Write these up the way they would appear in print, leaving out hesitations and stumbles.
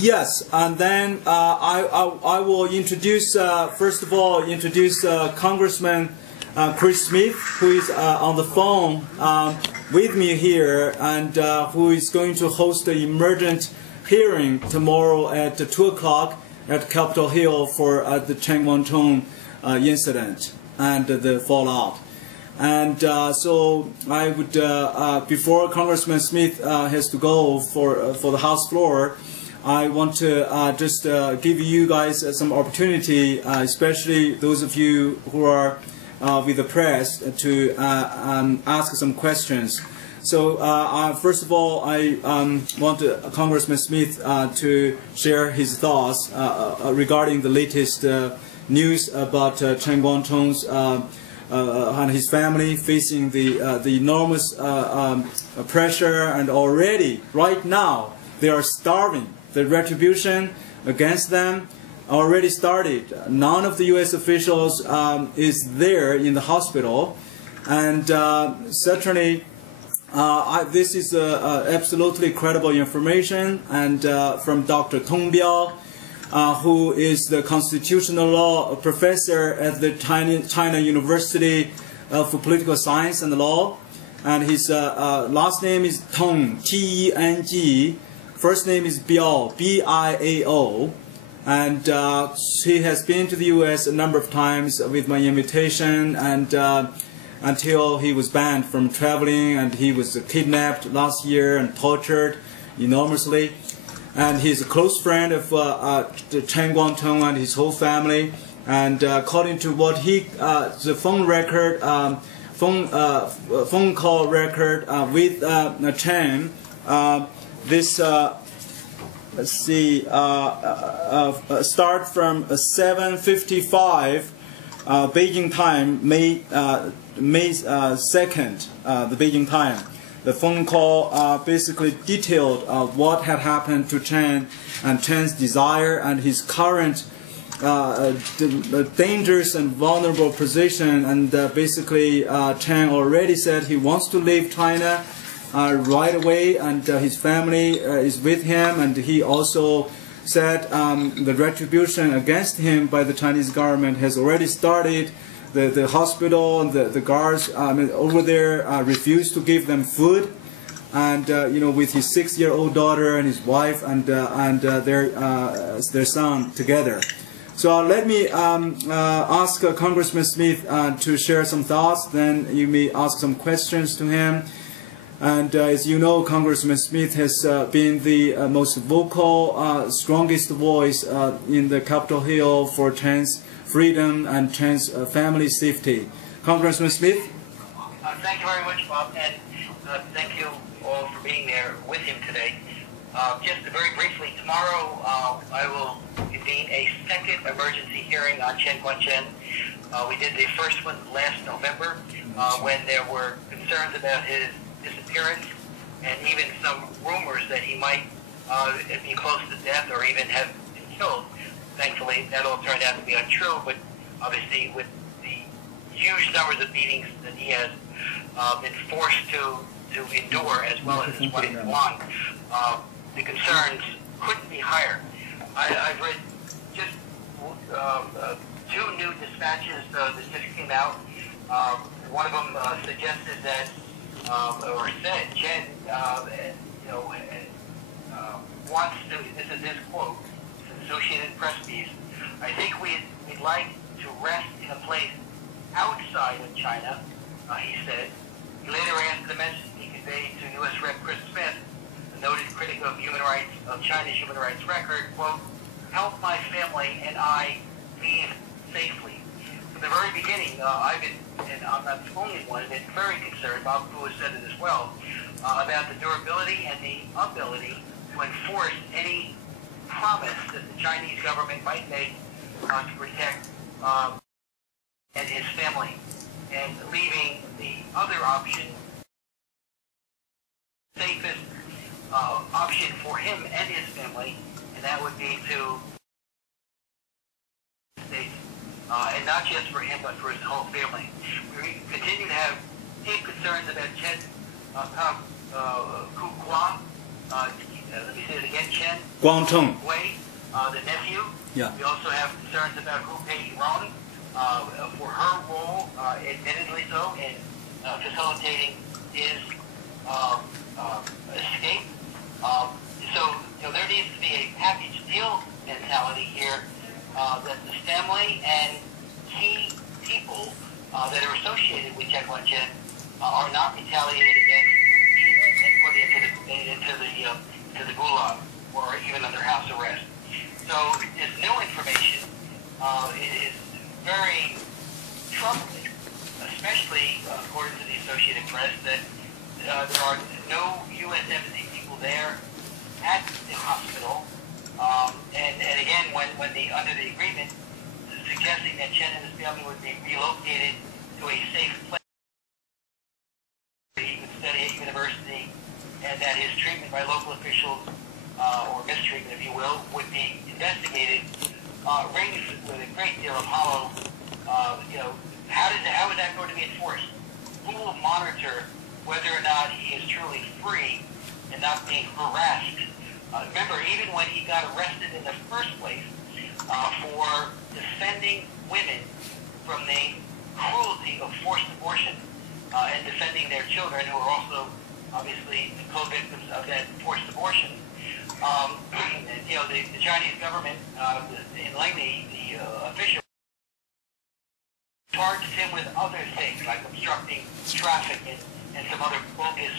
Yes, and then I will introduce, first of all, Congressman Chris Smith, who is on the phone with me here, and who is going to host the emergent hearing tomorrow at 2 o'clock at Capitol Hill for the Chen Guangcheng incident and the fallout. And so I would, before Congressman Smith has to go for the House floor, I want to just give you guys some opportunity, especially those of you who are with the press, to ask some questions. So first of all, I want Congressman Smith to share his thoughts regarding the latest news about Chen Guangcheng's and his family facing the enormous pressure, and already, right now, they are starving. The retribution against them already started. None of the U.S. officials is there in the hospital, and certainly this is absolutely credible information, and from Dr. Tong Biao, who is the constitutional law professor at the China University for Political Science and Law, and his last name is Tong, T-E-N-G, first name is Biao, B-I-A-O, and he has been to the U.S. a number of times with my invitation, and until he was banned from traveling, and he was kidnapped last year and tortured enormously. And he's a close friend of Chen Guangcheng and his whole family. And according to what the phone record, phone call record with Chen, this let's see, start from 7:55 Beijing time, May 2nd, the Beijing time. The phone call basically detailed what had happened to Chen and Chen's desire and his current dangerous and vulnerable position. And basically, Chen already said he wants to leave China right away, and his family is with him. And he also said the retribution against him by the Chinese government has already started. The hospital and the guards over there refused to give them food, and with his 6-year-old daughter and his wife and their son together. So let me ask Congressman Smith to share some thoughts. Then you may ask some questions to him. And as you know, Congressman Smith has been the most vocal, strongest voice in the Capitol Hill for Chen's freedom and Chen's family safety. Congressman Smith? Thank you very much, Bob, and thank you all for being there with him today. Just very briefly, tomorrow I will convene a second emergency hearing on Chen Guangcheng. We did the first one last November when there were concerns about his disappearance and even some rumors that he might be close to death or even have been killed. Thankfully, that all turned out to be untrue, but obviously with the huge numbers of beatings that he has been forced to endure, as well as his wife Wang, the concerns couldn't be higher. I've read just 2 new dispatches that just came out. One of them suggested that, or said, Chen, wants to, this is his quote, Associated Press piece, I think we'd like to rest in a place outside of China, he said. He later asked the message he conveyed to U.S. Rep. Chris Smith, a noted critic of human rights, of China's human rights record, quote, help my family and I leave safely. From the very beginning, I've been, and I'm not the only one, been very concerned, Bob Fu has said it as well, about the durability and the ability to enforce any promise that the Chinese government might make to protect and his family, and leaving the other option, safest option for him and his family, and that would be to States, and not just for him, but for his whole family. We continue to have deep concerns about Chen Guangcheng, let me say it again, Chen Guangcheng. Wei, the nephew. Yeah. We also have concerns about Hu Pei-ron for her role, admittedly so, in facilitating his escape. So there needs to be a package deal mentality here that the family and key people that are associated with Chen Guangcheng are not retaliated against and put into the gulag or even under house arrest. So this new information is very troubling, especially according to the Associated Press, that there are no U.S. Embassy people there at the hospital. And again, when under the agreement, suggesting that Chen and his family would be relocated to a safe place, he would study at university, and that his treatment by local officials, or mistreatment, if you will, would be investigated, rings with a great deal of hollow. How is that going to be enforced? Who will monitor whether or not he is truly free and not being harassed? Remember, even when he got arrested in the first place for defending women from the cruelty of forced abortion and defending their children, who are also obviously co-victims of that forced abortion, the Chinese government, in Langley, the official, charged him with other things like obstructing traffic and some other bogus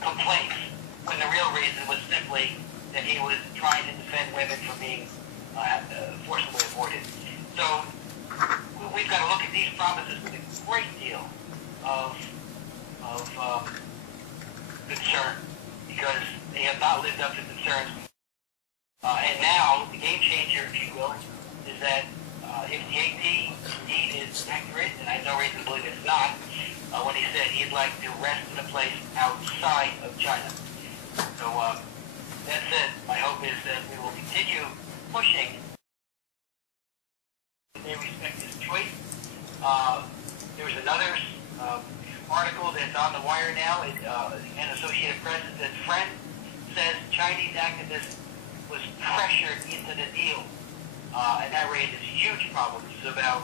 complaints, when the real reason was simply that he was trying to defend women from being forcibly aborted. So we've got to look at these promises with a great deal of concern, because they have not lived up to concerns. And now, the game changer, if you will, is that if the AP indeed is accurate, and I have no reason to believe it's not, when he said he'd like to rest in a place outside of China. So that said, my hope is that we will continue pushing. They respect his choice. There's another article that's on the wire now, and Associated Press, that friend says Chinese activist was pressured into the deal, and that raises huge problems about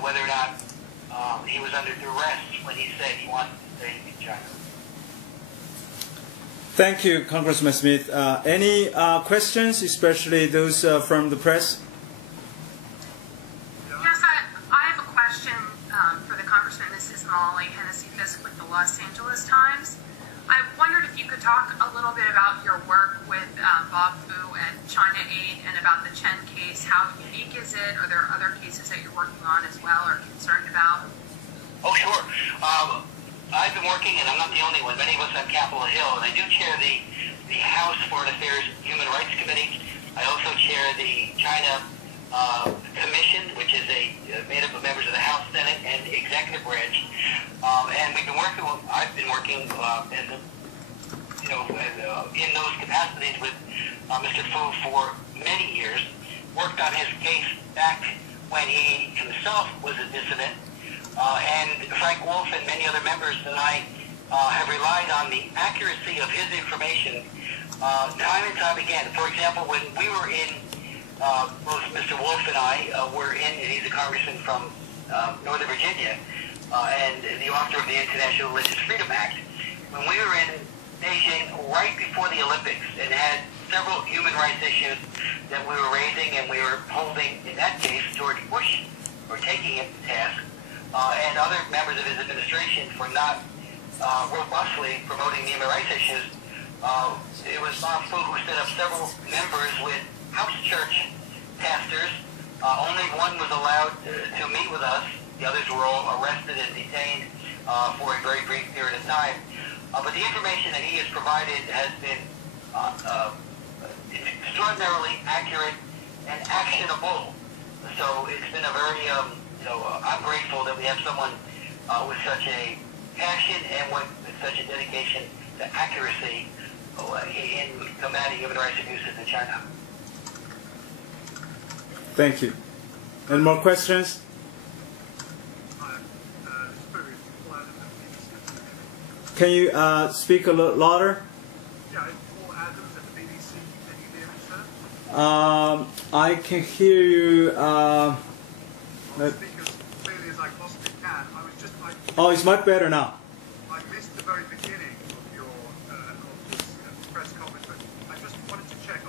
whether or not he was under duress when he said he wanted to stay in China. Thank you, Congressman Smith. Any questions, especially those from the press? Yes, I have a question for the Congressman. This is Molly Hennessy Fisk with the Los Angeles Times. I wondered if you could talk a little bit about your work with Bob Fu and China Aid, and about the Chen case. How unique is it? Are there other cases that you're working on as well, or concerned about? Oh, sure. I've been working, and I'm not the only one, many of us on Capitol Hill, and I do chair the House Foreign Affairs Human Rights Committee. I also chair the China Commission, which is made up of members of the House, Senate, and the Executive Branch. And I've been working in those capacities with Mr. Fu for many years. Worked on his case back when he himself was a dissident. And Frank Wolf and many other members and I have relied on the accuracy of his information time and time again. For example, when we were in, both Mr. Wolf and I were in, and he's a congressman from Northern Virginia, and the author of the International Religious Freedom Act, when we were in Beijing right before the Olympics and had several human rights issues that we were raising, and we were holding, in that case, George Bush, or taking him to task, and other members of his administration for not robustly promoting the human rights issues. It was Bob Fu who set up several members with house church pastors. Only one was allowed to meet with us. The others were all arrested and detained for a very brief period of time. But the information that he has provided has been extraordinarily accurate and actionable. So it's been a very, I'm grateful that we have someone with such a passion and with such a dedication to accuracy in combating human rights abuses in China. Thank you. Any more questions? Can you speak a little louder? Yeah, it's Paul Adams at the BBC. Can you hear me, sir? I can hear you. I'll speak as clearly as I possibly can. Oh, it's much better now. I missed the very beginning of your of this press conference, but I just wanted to check: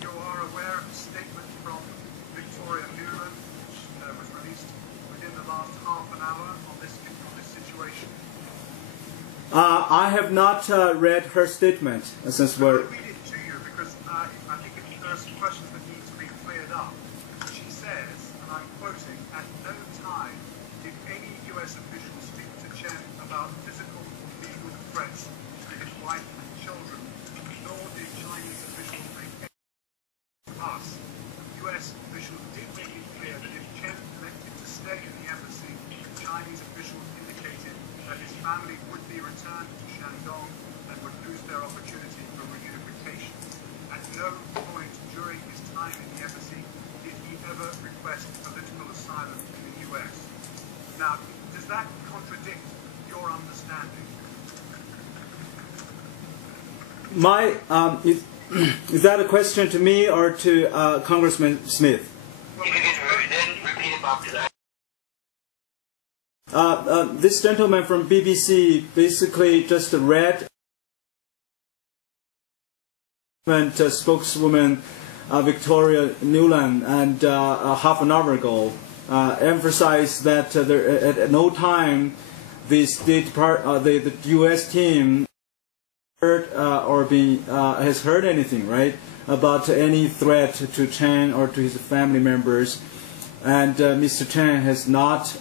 you are aware of a statement from Victoria Nuland, which was released within the last half an hour on this situation? I have not read her statement since we're. I'll read it to you because I think there are some questions that need to be cleared up. She says, and I'm quoting, "At no time did any U.S. official speak to Chen about physical or legal threats to his wife and children, nor did Chinese officials make any to us. U.S. officials did make it clear that if Chen elected to stay in the embassy, Chinese officials indicated that his family would be returned to Shandong and would lose their opportunity for reunification. At no point during his time in the embassy did he ever request political asylum in the U.S. Now, does that contradict your understanding?" Is that a question to me or to Congressman Smith? You can then repeat it, Bob, because This gentleman from BBC basically just read spokeswoman Victoria Nuland and half an hour ago emphasized that at no time the U.S. team heard has heard anything, right, about any threat to Chen or to his family members, and Mr. Chen has not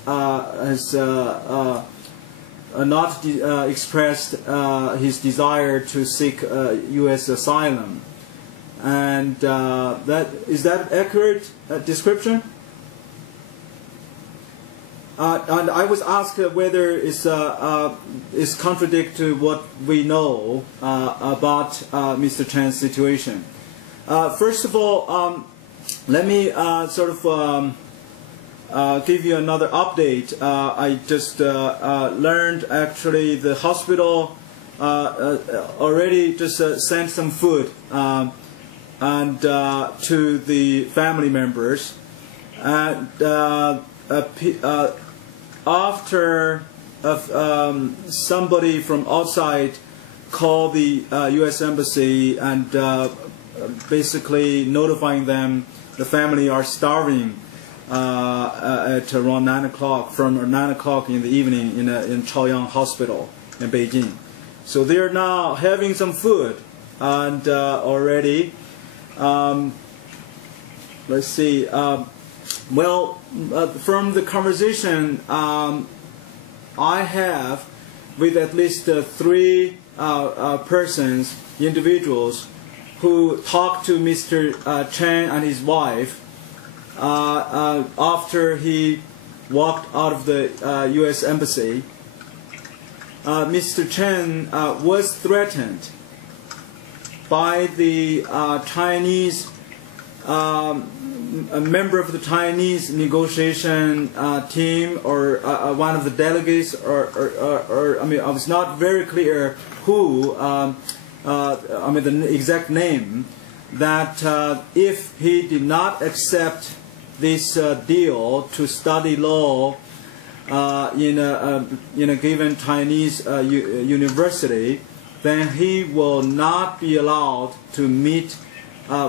expressed his desire to seek U.S. asylum. And is that accurate description? And I was asked whether it's contradict to what we know about Mr. Chen's situation. First of all, let me give you another update. I just learned actually the hospital already just sent some food and to the family members, and after somebody from outside called the U.S. Embassy and basically notifying them the family are starving at around 9 o'clock, from 9 o'clock in the evening in Chaoyang Hospital in Beijing. So they're now having some food, and already, let's see, from the conversation I have with at least 3 individuals who talked to Mr. Chen and his wife after he walked out of the U.S. Embassy. Mr. Chen was threatened by the Chinese, a member of the Chinese negotiation team, or one of the delegates, or I mean, I was not very clear who, the exact name, that if he did not accept this deal to study law in a given Chinese university, then he will not be allowed to meet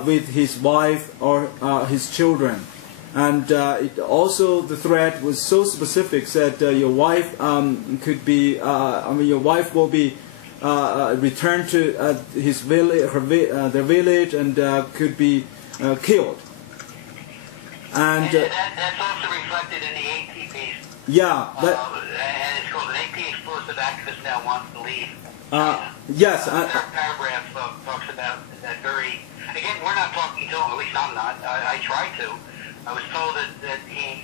with his wife or his children. And also the threat was so specific that your wife could be, your wife will be returned to his village, their village, and could be killed. And that's also reflected in the AP piece. Yeah. And it's called an AP explosive activist now wants to leave. Yes. Their paragraph talks about that very. Again, we're not talking to him. At least I'm not. I tried to. I was told that he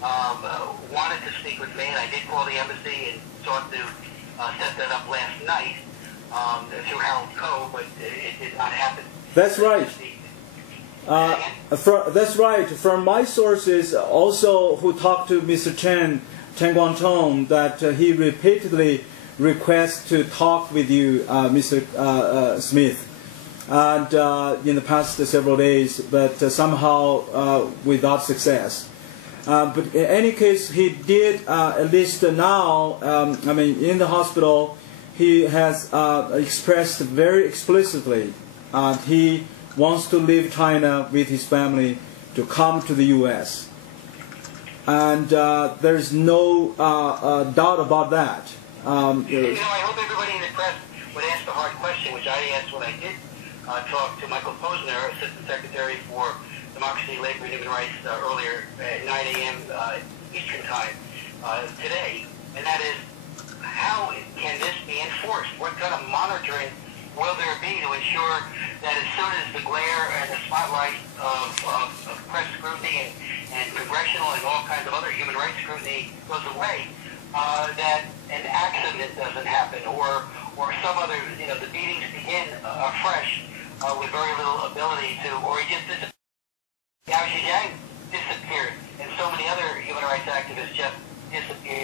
wanted to speak with me, and I did call the embassy and sought to set that up last night through Harold Coe, but it did not happen. That's right. That's right. From my sources, also who talked to Mr. Chen Guangcheng, that he repeatedly request to talk with you, Mr. Smith, and in the past several days, but somehow without success. But in any case, he did, at least now, in the hospital, he has expressed very explicitly he wants to leave China with his family to come to the U.S. And there's no doubt about that. I hope everybody in the press would ask the hard question, which I asked when I did talk to Michael Posner, Assistant Secretary for Democracy, Labor, and Human Rights earlier at 9 a.m. Eastern Time today, and that is, how can this be enforced? What kind of monitoring will there be to ensure that as soon as the glare and the spotlight of press scrutiny and congressional and all kinds of other human rights scrutiny goes away, that an accident doesn't happen, or some other, the beatings begin afresh with very little ability to, or he just disappears. Yao Zhejiang disappeared, and so many other human rights activists just disappeared.